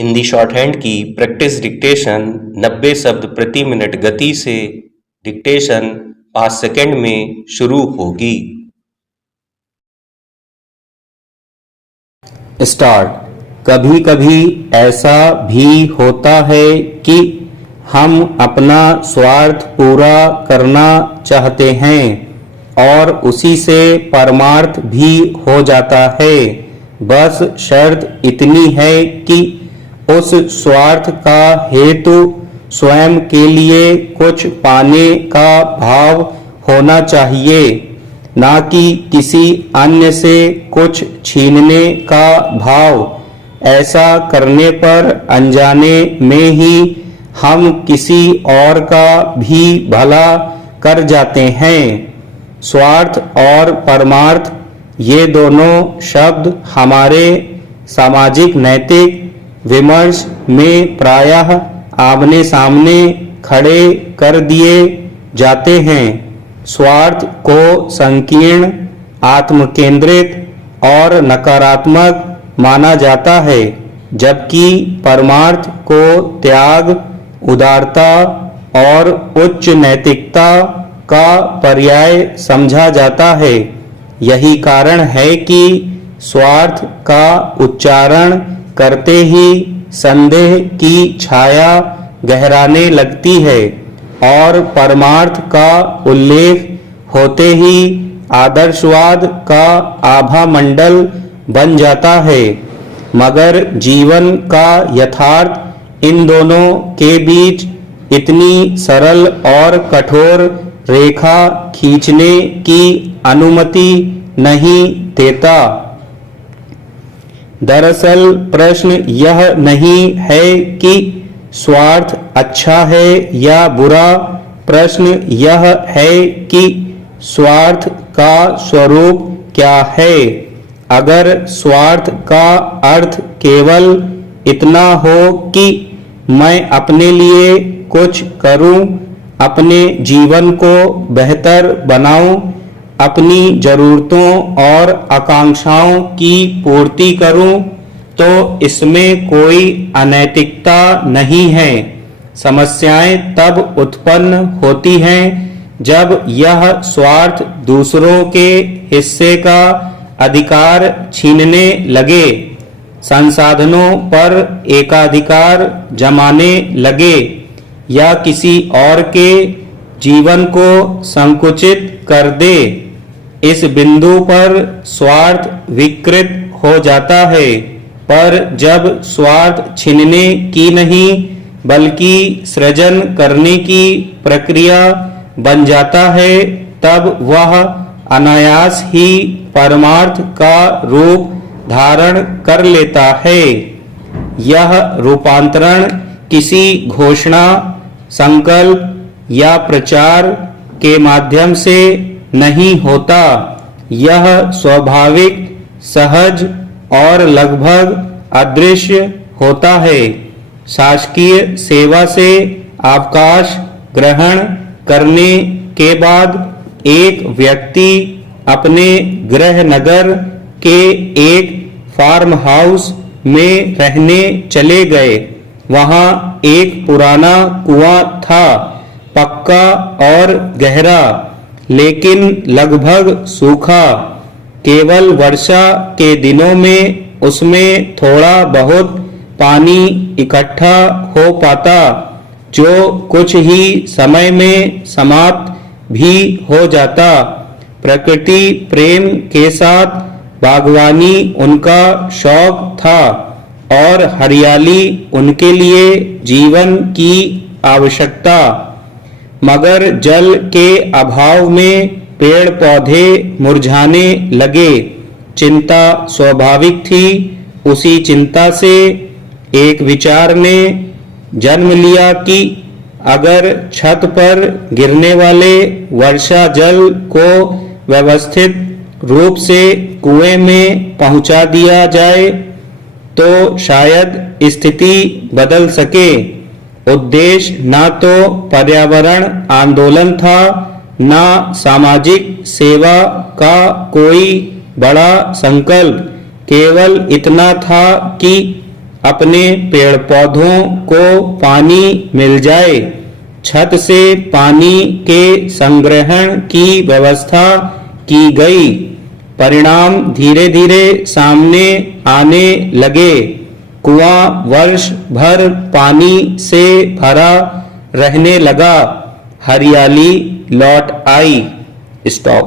Hindi short hand की practice dictation 90 शब्द प्रति मिनट गति से डिक्टेशन 5 सेकंड में शुरू होगी। स्टार्ट। कभी कभी ऐसा भी होता है कि हम अपना स्वार्थ पूरा करना चाहते हैं और उसी से परमार्थ भी हो जाता है। बस शर्त इतनी है कि उस स्वार्थ का हेतु स्वयं के लिए कुछ पाने का भाव होना चाहिए, ना कि किसी अन्य से कुछ छीनने का भाव। ऐसा करने पर अनजाने में ही हम किसी और का भी भला कर जाते हैं। स्वार्थ और परमार्थ ये दोनों शब्द हमारे सामाजिक नैतिक विमर्श में प्रायः आमने सामने खड़े कर दिए जाते हैं। स्वार्थ को संकीर्ण, आत्मकेंद्रित और नकारात्मक माना जाता है, जबकि परमार्थ को त्याग, उदारता और उच्च नैतिकता का पर्याय समझा जाता है। यही कारण है कि स्वार्थ का उच्चारण करते ही संदेह की छाया गहराने लगती है और परमार्थ का उल्लेख होते ही आदर्शवाद का आभा मंडल बन जाता है। मगर जीवन का यथार्थ इन दोनों के बीच इतनी सरल और कठोर रेखा खींचने की अनुमति नहीं देता। दरअसल प्रश्न यह नहीं है कि स्वार्थ अच्छा है या बुरा, प्रश्न यह है कि स्वार्थ का स्वरूप क्या है। अगर स्वार्थ का अर्थ केवल इतना हो कि मैं अपने लिए कुछ करूं, अपने जीवन को बेहतर बनाऊं, अपनी जरूरतों और आकांक्षाओं की पूर्ति करूं, तो इसमें कोई अनैतिकता नहीं है। समस्याएं तब उत्पन्न होती हैं जब यह स्वार्थ दूसरों के हिस्से का अधिकार छीनने लगे, संसाधनों पर एकाधिकार जमाने लगे या किसी और के जीवन को संकुचित कर दे। इस बिंदु पर स्वार्थ विकृत हो जाता है। पर जब स्वार्थ छीनने की नहीं बल्कि सृजन करने की प्रक्रिया बन जाता है, तब वह अनायास ही परमार्थ का रूप धारण कर लेता है। यह रूपांतरण किसी घोषणा, संकल्प या प्रचार के माध्यम से नहीं होता। यह स्वाभाविक, सहज और लगभग अदृश्य होता है। शासकीय सेवा से अवकाश ग्रहण करने के बाद एक व्यक्ति अपने गृह नगर के एक फार्म हाउस में रहने चले गए। वहां एक पुराना कुआं था, पक्का और गहरा, लेकिन लगभग सूखा। केवल वर्षा के दिनों में उसमें थोड़ा बहुत पानी इकट्ठा हो पाता, जो कुछ ही समय में समाप्त भी हो जाता। प्रकृति प्रेम के साथ बागवानी उनका शौक था और हरियाली उनके लिए जीवन की आवश्यकता। मगर जल के अभाव में पेड़ पौधे मुरझाने लगे। चिंता स्वाभाविक थी। उसी चिंता से एक विचार ने जन्म लिया कि अगर छत पर गिरने वाले वर्षा जल को व्यवस्थित रूप से कुएं में पहुंचा दिया जाए तो शायद स्थिति बदल सके। उद्देश्य न तो पर्यावरण आंदोलन था, न सामाजिक सेवा का कोई बड़ा संकल्प। केवल इतना था कि अपने पेड़ पौधों को पानी मिल जाए। छत से पानी के संग्रहण की व्यवस्था की गई। परिणाम धीरे धीरे सामने आने लगे। कुआं वर्ष भर पानी से भरा रहने लगा। हरियाली लौट आई। स्टॉप।